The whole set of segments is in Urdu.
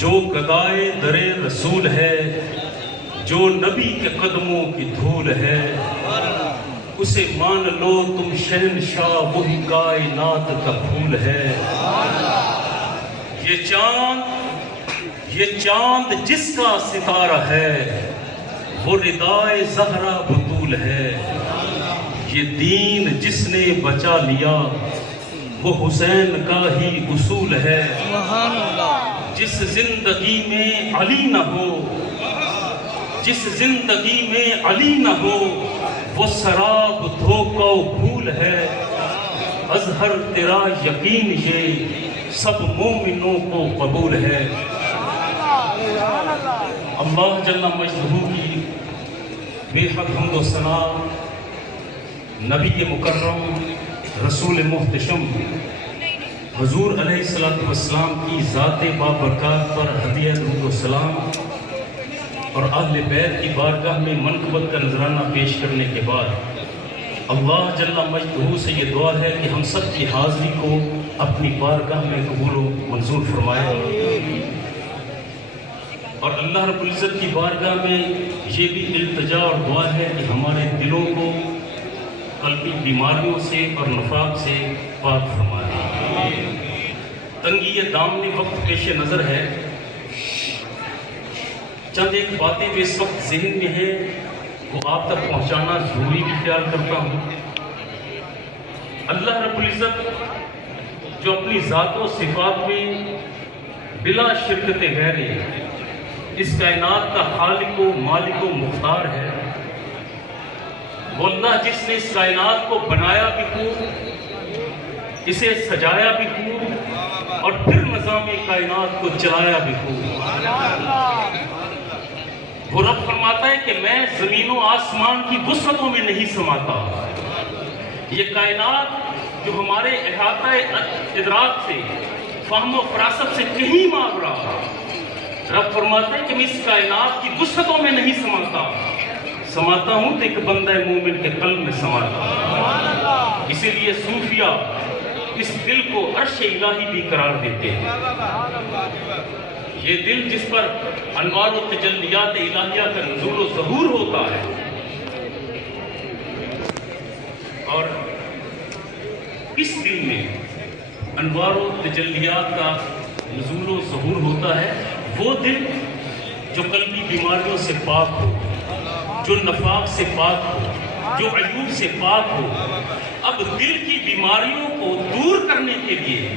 جو گدائے در رسول ہے، جو نبی کے قدموں کی دھول ہے، اسے مان لو تم شہنشاہ، وہی کائنات کا پھول ہے۔ یہ چاند جس کا ستارہ ہے، وہ ردائے زہرا بطول ہے۔ یہ دین جس نے بچا لیا، وہ حسین کا ہی اصول ہے۔ جس زندگی میں علی نہ ہو، جس زندگی میں علی نہ ہو، وہ سراب دھوکہ و پھول ہے۔ اظہر تیرا یقین یہ سب مومنوں کو قبول ہے۔ اللہ جل مجدہ کی بے حد حمد و ثنا نبی مکرم رسول محتشم حضور علیہ السلام کی ذات بابرکات پر ہدیہ درود و سلام اور اہل بیت کی بارگاہ میں منقبت کا نذرانہ پیش کرنے کے بعد اللہ جل مجدہ سے یہ دعا ہے کہ ہم سب کی حاضری کو اپنی بارگاہ میں قبول و منظور فرمائے، اور اللہ رب العزت کی بارگاہ میں یہ بھی التجا اور دعا ہے کہ ہمارے دلوں کو قلبی بیماریوں سے اور نفاق سے پاک فرمائے۔ تنگی دامن وقت پیش نظر ہے، چند ایک باتیں جو اس وقت ذہن میں ہیں وہ آپ تک پہنچانا ضروری بھی خیال کرتا ہوں۔ اللہ رب العزت جو اپنی ذات و صفات میں بلا شرکت غیر اس کائنات کا خالق و مالک و مختار ہے، وہ اللہ جس نے اس کائنات کو بنایا بھی خوب، اسے سجایا بھی خوب، اور پھر نظام کائنات کو چلایا بھی خوب۔ وہ رب فرماتا ہے کہ میں زمین و آسمان کی وسعتوں میں نہیں سماتا، یہ کائنات جو ہمارے احاطہ ادراک سے، فہم و فراست سے کہیں ماورا، رب فرماتا ہے کہ میں اس کائنات کی وسعتوں میں نہیں سماتا ہوں تو ایک بندہ مومن کے قلب میں سماتا ہوں۔ اسی لیے صوفیہ اس دل کو عرش الہی بھی قرار دیتے ہیں۔ یہ دل جس پر انوار و تجلیات الہیہ کا نزول و ظہور ہوتا ہے، اور اس دل میں انوار و تجلیات کا نزول و ظہور ہوتا ہے، وہ دل جو قلبی بیماریوں سے پاک ہو، جو نفاق سے پاک ہو، جو عیوب سے پاک ہو۔ اب دل کی بیماریوں کو دور کرنے کے لیے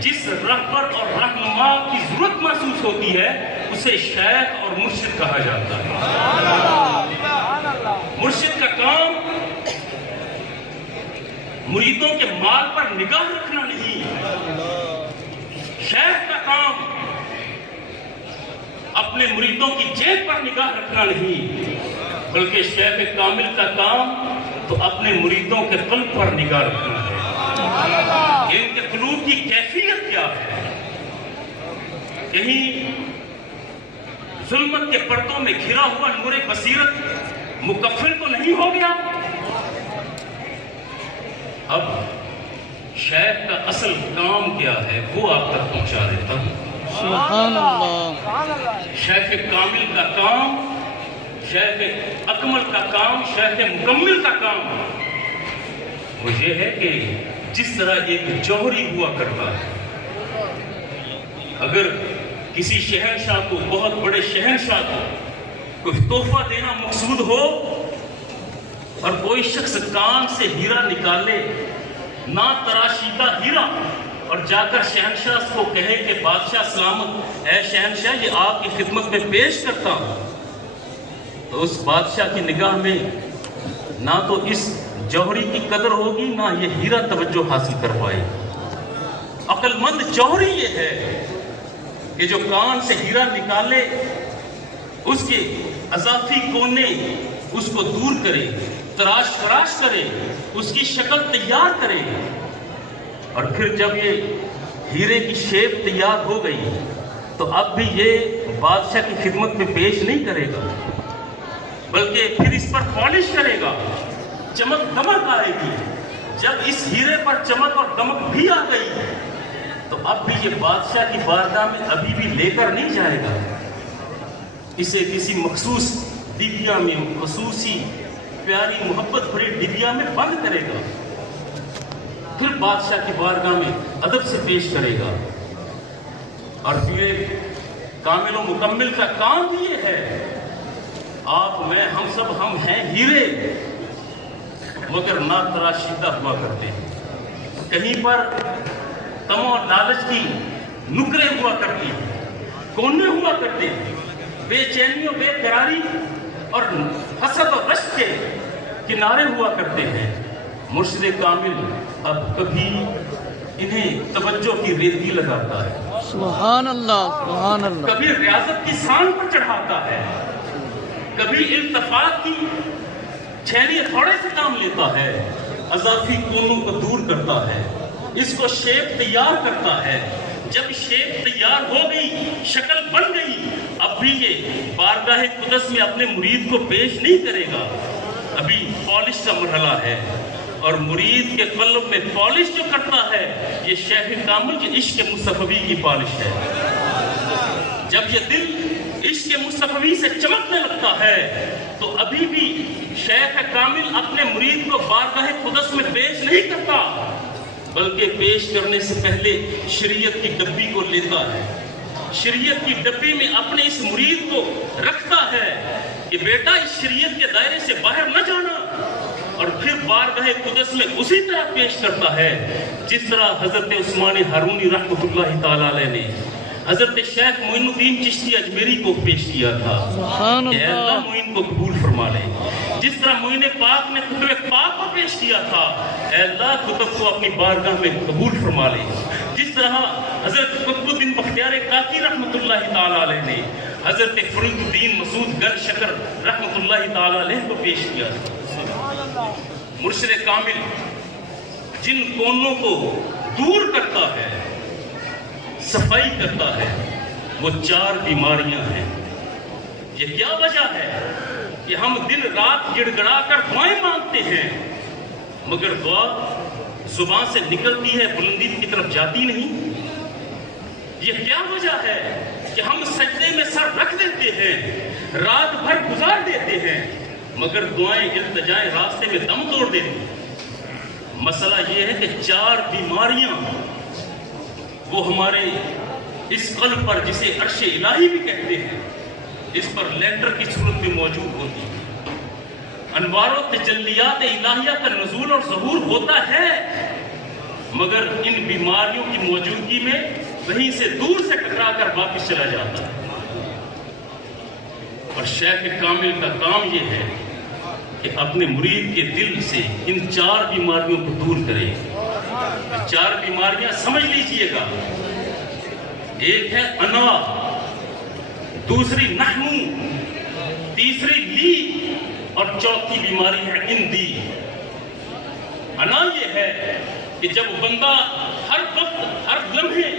جس رہبر اور رہنما کی ضرورت محسوس ہوتی ہے، اسے شیخ اور مرشد کہا جاتا ہے۔ مرشد کا کام مریدوں کے مال پر نگاہ رکھنا نہیں، شیخ کا کام اپنے مریدوں کی جیب پر نگاہ رکھنا نہیں، بلکہ شیخ کامل کا کام تو اپنے مریدوں کے قلب پر نگاہ رکھنا ہے کہ ان کے قلوب کی کیفیت کیا ہے۔ کہیں ظلمت کے پردوں میں گھرا ہوا نور بصیرت مکفل تو نہیں ہو گیا؟ اب شیخ کا اصل کام کیا ہے وہ آپ تک پہنچا دیتا ہوں۔ سبحان اللہ۔ شیخ کامل کا کام، شیخ اکمل کا کام، شیخ مکمل کا کام وہ یہ ہے کہ جس طرح ایک جوہری ہوا کرتا ہے، اگر کسی شہنشاہ کو، بہت بڑے شہنشاہ کو کوئی تحفہ دینا مقصود ہو اور کوئی شخص کان سے ہیرا نکالے، نہ تراشیدہ ہیرا، اور جا کر شہنشاہ کو کہے کہ بادشاہ سلامت، اے شہنشاہ یہ آپ کی خدمت میں پیش کرتا ہوں، تو اس بادشاہ کی نگاہ میں نہ تو اس جوہری کی قدر ہوگی، نہ یہ ہیرا توجہ حاصل کر پائے۔ عقل مند جوہری یہ ہے کہ جو کان سے ہیرا نکالے، اس کے اضافی کونے اس کو دور کرے، تراش خراش کرے، اس کی شکل تیار کرے، اور پھر جب یہ ہیرے کی شیپ تیار ہو گئی تو اب بھی یہ بادشاہ کی خدمت میں پیش نہیں کرے گا، بلکہ پھر اس پر پالش کرے گا، چمک دمک آئے گی۔ جب اس ہیرے پر چمک اور دمک بھی آ گئی تو تو اب بھی یہ بادشاہ کی بارگاہ میں ابھی بھی لے کر نہیں جائے گا، اسے کسی مخصوص ڈبیا میں، خصوصی پیاری محبت بھری ڈبیا میں بند کرے گا، پھر بادشاہ کی بارگاہ میں ادب سے پیش کرے گا۔ اور پھر کامل و مکمل کا کام بھی یہ ہے، آپ میں ہم سب ہم ہیں ہیرے مگر نہ تراشیدہ ہوا کرتے ہیں، کہیں پر تم اور لالچ کی نکرے ہوا کرتی ہیں، کونے ہوا کرتے ہیں، بے چینی و بے قراری اور حسد و رشک کے کنارے ہوا کرتے ہیں۔ مرشد کامل اب کبھی انہیں توجہ کی ریتی لگاتا ہے، سبحان اللہ سبحان اللہ، کبھی ریاضت کی سان پر چڑھاتا ہے، کبھی التفات کی چھینی تھوڑے سے کام لیتا ہے، اضافی کونوں کو دور کرتا ہے، اس کو شیپ تیار کرتا ہے۔ جب شیپ تیار ہو گئی، شکل بن گئی، اب بھی یہ بارگاہ قدس میں اپنے مرید کو پیش نہیں کرے گا، ابھی پالش کا مرحلہ ہے، اور مرید کے قلب میں پالش جو کرتا ہے یہ شیخ کامل کے عشق مصطفی کی پالش ہے۔ جب یہ دل عشق مصطفی سے چمکنے لگتا ہے تو ابھی بھی شیخ کامل اپنے مرید کو بارگاہ قدس میں پیش نہیں کرتا، بلکہ پیش کرنے سے پہلے شریعت کی ڈبی کو لیتا ہے، شریعت کی ڈبی میں اپنے اس مرید کو رکھتا ہے کہ بیٹا اس شریعت کے دائرے سے باہر نہ جانا، اور پھر بارگاہ قدس میں اسی طرح پیش کرتا ہے جس طرح حضرت عثمان ہارونی رحمۃ اللہ تعالی علیہ نے حضرت شیخ معین الدین چشتی اجمیری کو پیش کیا تھا کہ اے اللہ معین کو قبول فرما لے، جس طرح معین پاک نے کتب پاک کو پیش کیا تھا اے اللہ کتب کو اپنی بارگاہ میں قبول فرما لے، جس طرح حضرت قطب الدین بختیار کاکی رحمۃ اللہ تعالی علیہ نے حضرت فرید الدین مسعود گل شکر رحمۃ اللہ تعالی علیہ کو پیش کیا تھا۔ مرشد کامل جن کونوں کو دور کرتا ہے، صفائی کرتا ہے، وہ 4 بیماریاں ہیں۔ یہ کیا وجہ ہے کہ ہم دن رات گڑ گڑا کر دعائیں مانگتے ہیں مگر دعا زبان سے نکلتی ہے بلندی کی طرف جاتی نہیں؟ یہ کیا وجہ ہے کہ ہم سجدے میں سر رکھ دیتے ہیں، رات بھر گزار دیتے ہیں مگر دعائیں التجائیں راستے میں دم توڑ دیتے ہیں؟ مسئلہ یہ ہے کہ 4 بیماریاں وہ ہمارے اس قلب پر، جسے عرش الہی بھی کہتے ہیں، اس پر لیٹر کی صورت میں موجود ہوتی ہے۔ انوار و تجلیات الہیہ کا نزول اور ظہور ہوتا ہے مگر ان بیماریوں کی موجودگی میں وہیں سے دور سے ٹکرا کر واپس چلا جاتا ہے۔ اور شیخ کامل کا کام یہ ہے کہ اپنے مرید کے دل سے ان 4 بیماریوں کو دور کرے۔ 4 بیماریاں سمجھ لیجئے گا، ایک ہے انا، دوسری نحنو، تیسری لی، اور چوتھی بیماری ہے اندی۔ انا یہ ہے کہ جب بندہ ہر وقت ہر لمحے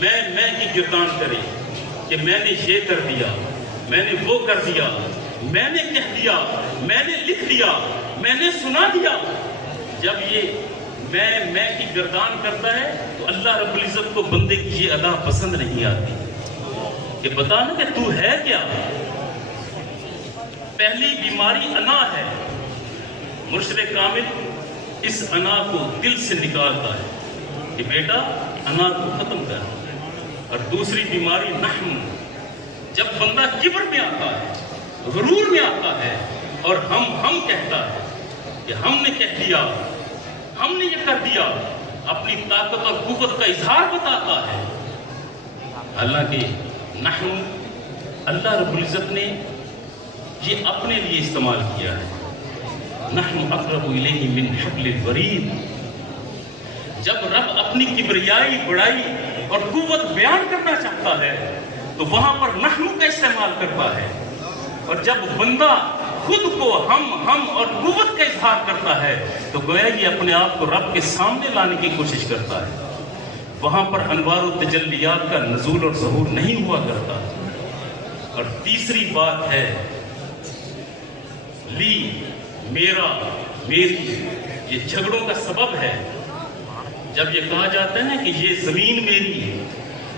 میں کی گردان کرے کہ میں نے یہ کر دیا، میں نے وہ کر دیا، میں نے کہہ دیا، میں نے لکھ دیا، میں نے سنا دیا، جب یہ میں کی گردان کرتا ہے تو اللہ رب العزت کو بندے کی یہ ادا پسند نہیں آتی کہ بتا نا کہ تو ہے کیا۔ پہلی بیماری انا ہے، مرشد کامل اس انا کو دل سے نکالتا ہے کہ بیٹا انا کو ختم کر۔ اور دوسری بیماری نحن، جب بندہ کبر میں آتا ہے، غرور میں آتا ہے اور ہم کہتا ہے کہ ہم نے کہہ دیا، ہم نے یہ کر دیا، اپنی طاقت اور قوت کا اظہار بتاتا ہے، حالانکہ نحن اللہ رب العزت نے یہ اپنے لیے استعمال کیا ہے۔ نحن اقرب الیہ من حبل الورید، جب رب اپنی کبریائی، بڑائی اور قوت بیان کرنا چاہتا ہے تو وہاں پر نحن کا استعمال کرتا ہے، اور جب بندہ خود کو ہم اور قوت کا اظہار کرتا ہے تو گویا یہ اپنے آپ کو رب کے سامنے لانے کی کوشش کرتا ہے، وہاں پر انوار و تجلیات کا نزول اور ظہور نہیں ہوا کرتا۔ اور تیسری بات ہے لی، میرا، میری، یہ جھگڑوں کا سبب ہے۔ جب یہ کہا جاتا ہے نا کہ یہ زمین میری،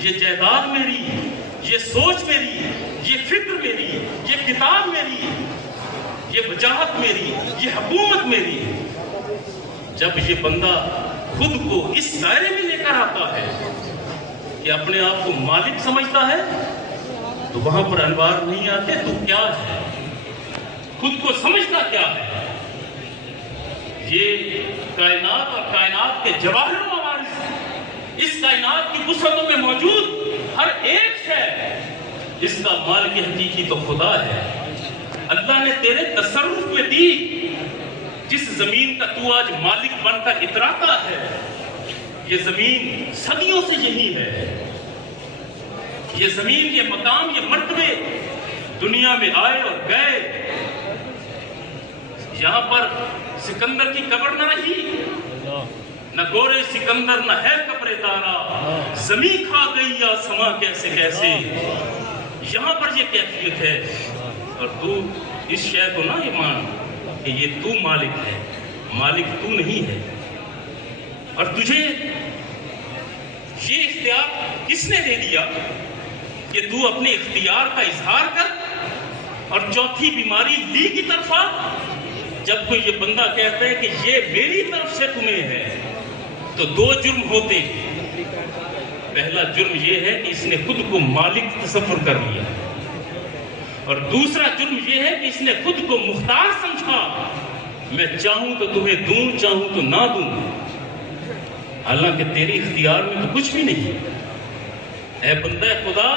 یہ جائیداد میری، یہ سوچ میری، یہ فکر میری، یہ کتاب میری، یہ وجاہت میری، یہ حکومت میری، جب یہ بندہ خود کو اس دائرے میں لے کر آتا ہے کہ اپنے آپ کو مالک سمجھتا ہے، تو وہاں پر انوار نہیں آتے تو کیا ہے، خود کو سمجھتا کیا ہے؟ یہ کائنات اور کائنات کے جواہر و موارث، اس کائنات کی وسعتوں میں موجود ہر ایک ہے، اس کا مالک حقیقی تو خدا ہے۔ اللہ نے تیرے تصرف میں دی، جس زمین کا تو آج مالک بن کر اتراتا ہے، یہ زمین صدیوں سے یہی ہے۔ یہ زمین، یہ مقام، یہ مرتبے دنیا میں آئے اور گئے۔ یہاں پر سکندر کی قبر نہ رہی، نہ گورے سکندر، نہ ہے قبر دارا، زمین کھا گئی یا سما کیسے کیسے، یہاں پر یہ کیفیت ہے۔ اور تو اس شے کو نہ مان کہ یہ تو مالک ہے، مالک تو نہیں ہے۔ اور تجھے یہ اختیار کس نے دے دیا کہ تو اپنے اختیار کا اظہار کر؟ اور چوتھی بیماری لی کی طرف آ۔ جب کوئی یہ بندہ کہتا ہے کہ یہ میری طرف سے تمہیں ہے، تو دو جرم ہوتے ہیں۔ پہلا جرم یہ ہے کہ اس نے خود کو مالک تصور کر لیا، اور دوسرا جرم یہ ہے کہ اس نے خود کو مختار سمجھا، میں چاہوں تو تمہیں دوں، چاہوں تو نہ دوں، حالانکہ تیرے اختیار میں تو کچھ بھی نہیں۔ اے بندہ خدا،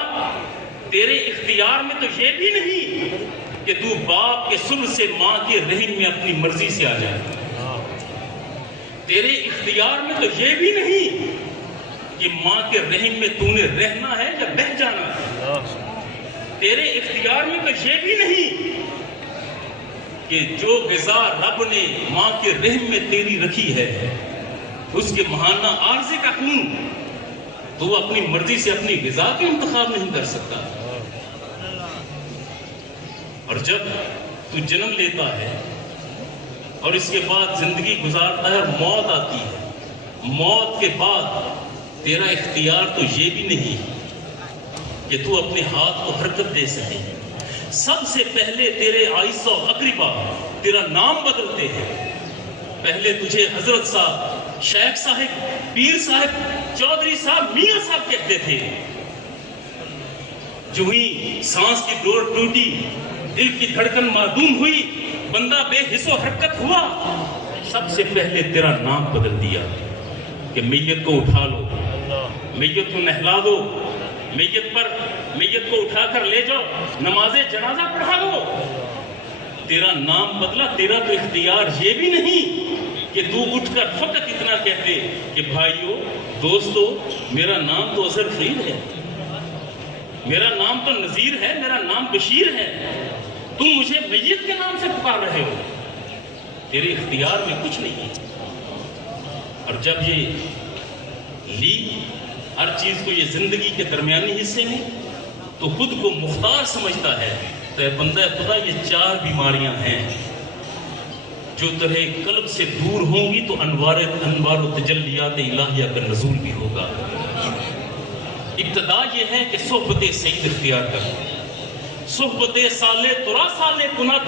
تیرے اختیار میں تو یہ بھی نہیں کہ تو باپ کے سر سے ماں کے رحم میں اپنی مرضی سے آ جائے۔ تیرے اختیار میں تو یہ بھی نہیں کہ ماں کے رحم میں تو نے رہنا ہے یا بہ جانا ہے۔ تیرے اختیار میں تو یہ بھی نہیں کہ جو غذا رب نے ماں کے رحم میں تیری رکھی ہے، اس کے ماہانہ عارضے کا خون، تو اپنی مرضی سے اپنی غذا کا انتخاب نہیں کر سکتا۔ اور جب تو جنم لیتا ہے اور اس کے بعد زندگی گزارتا ہے اور موت آتی ہے، موت کے بعد تیرا اختیار تو یہ بھی نہیں کہ تو اپنے ہاتھ کو حرکت دے سکے۔ سب سے پہلے تیرے آئس و اقربا تیرا نام بدلتے ہیں۔ پہلے تجھے حضرت صاحب، شیخ صاحب، پیر صاحب، چودھری صاحب، میاں صاحب کہتے تھے۔ جو ہی سانس کی ڈور ٹوٹی، دل کی دھڑکن معدوم ہوئی، بندہ بے حس و حرکت ہوا، سب سے پہلے تیرا نام بدل دیا کہ میت کو اٹھا لو، میت کو نہلا دو، میت کو اٹھا کر لے جاؤ، نماز جنازہ پڑھا دو۔ تیرا نام بدلا۔ تیرا تو اختیار یہ بھی نہیں کہ تو اٹھ کر فقط اتنا کہتے کہ بھائیو، دوستو، میرا نام تو اظہر فرید ہے، میرا نام تو نذیر ہے، میرا نام بشیر ہے، تم مجھے میت کے نام سے پکار رہے ہو۔ تیرے اختیار میں کچھ نہیں ہے۔ اور جب یہ لی ہر چیز کو، یہ زندگی کے درمیانی حصے میں، تو خود کو مختار سمجھتا ہے، تو اے بندہ خدا، یہ چار بیماریاں ہیں جو ترے قلب سے دور ہوں گی تو انوار و تجلیات الہیہ کا نزول بھی ہوگا۔ ابتدا یہ ہے کہ صحبت سید اختیار کر، صحبت سالے ترا سالے کنت،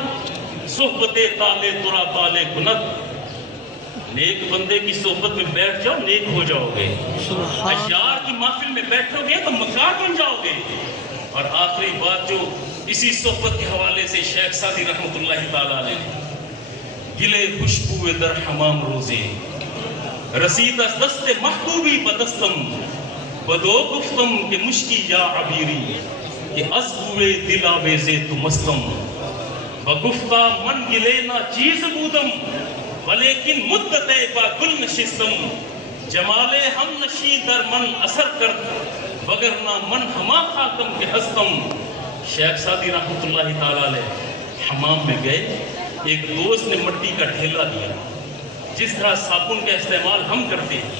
صحبت تالے ترا بالے کنت۔ نیک بندے کی صحبت میں بیٹھ جاؤ، نیک ہو جاؤ گے۔ اشعار کی محفل میں بیٹھو گے تو مکار بن جاؤ گے۔ اور آخری بات جو اسی صحبت کے حوالے سے شیخ سعدی رحمۃ اللہ تعالی علیہ، گلے خوشبو در حمام روزے، رسید از دست محبوبی بدستم، بدو گفتم کہ مشکی یا عبیری، کہ از بوئے دل آویزے تو مستم، بگفتہ من گلے نہ چیز بودم، ولیکن مدت با گل نشستم، جمال ہم نشی در من اثر کرد، وگرنہ من ہما خاتم کے ہستم۔ شیخ سعدی رحمۃ اللہ تعالی علیہ حمام میں گئے، ایک دوست نے مٹی کا ڈھیلا دیا، جس طرح صابن کا استعمال ہم کرتے ہیں،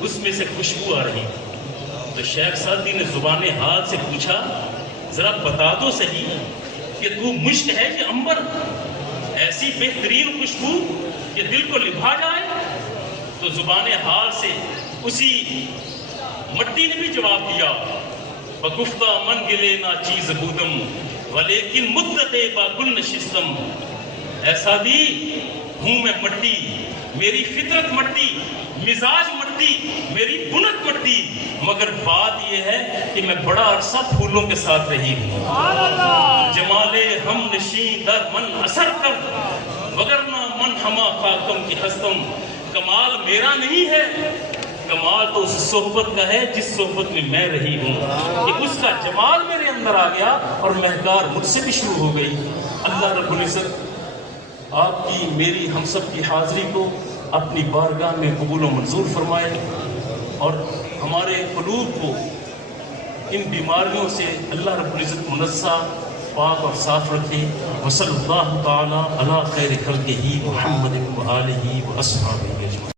اس میں سے خوشبو آ رہی۔ تو شیخ سعدی نے زبان حال سے پوچھا، ذرا بتا دو صحیح کہ تو مشک ہے کہ عنبر، ایسی بہترین خوشبو کہ دل کو لبھا جائے؟ تو زبان حال سے اسی مٹی نے بھی جواب دیا، بگفتہ من گلے نا چیز بودم ولیکن مدت با گل نشستم، اے سادی ہوں میں مٹی، میری فطرت مٹی، مزاج مٹی، میری بنت مٹی، مگر بات یہ ہے کہ میں بڑا عرصہ پھولوں کے ساتھ رہی ہوں۔ جمالے ہم نشین در من اثر کر وگرنہ من ہما خاکم کی ہستم، کمال میرا نہیں ہے، کمال تو اس صحبت کا ہے جس صحبت میں میں رہی ہوں، کہ اس کا جمال میرے اندر آ گیا اور مہکار مجھ سے بھی شروع ہو گئی۔ اللہ رب العزت آپ کی میری ہم سب کی حاضری کو اپنی بارگاہ میں قبول و منظور فرمائے اور ہمارے قلوب کو ان بیماریوں سے اللہ رب العزت منزہ، پاک اور صاف رکھے۔ وصلی اللہ تعالی علی خیر خلقہ محمد و آلہ و اصحابہ۔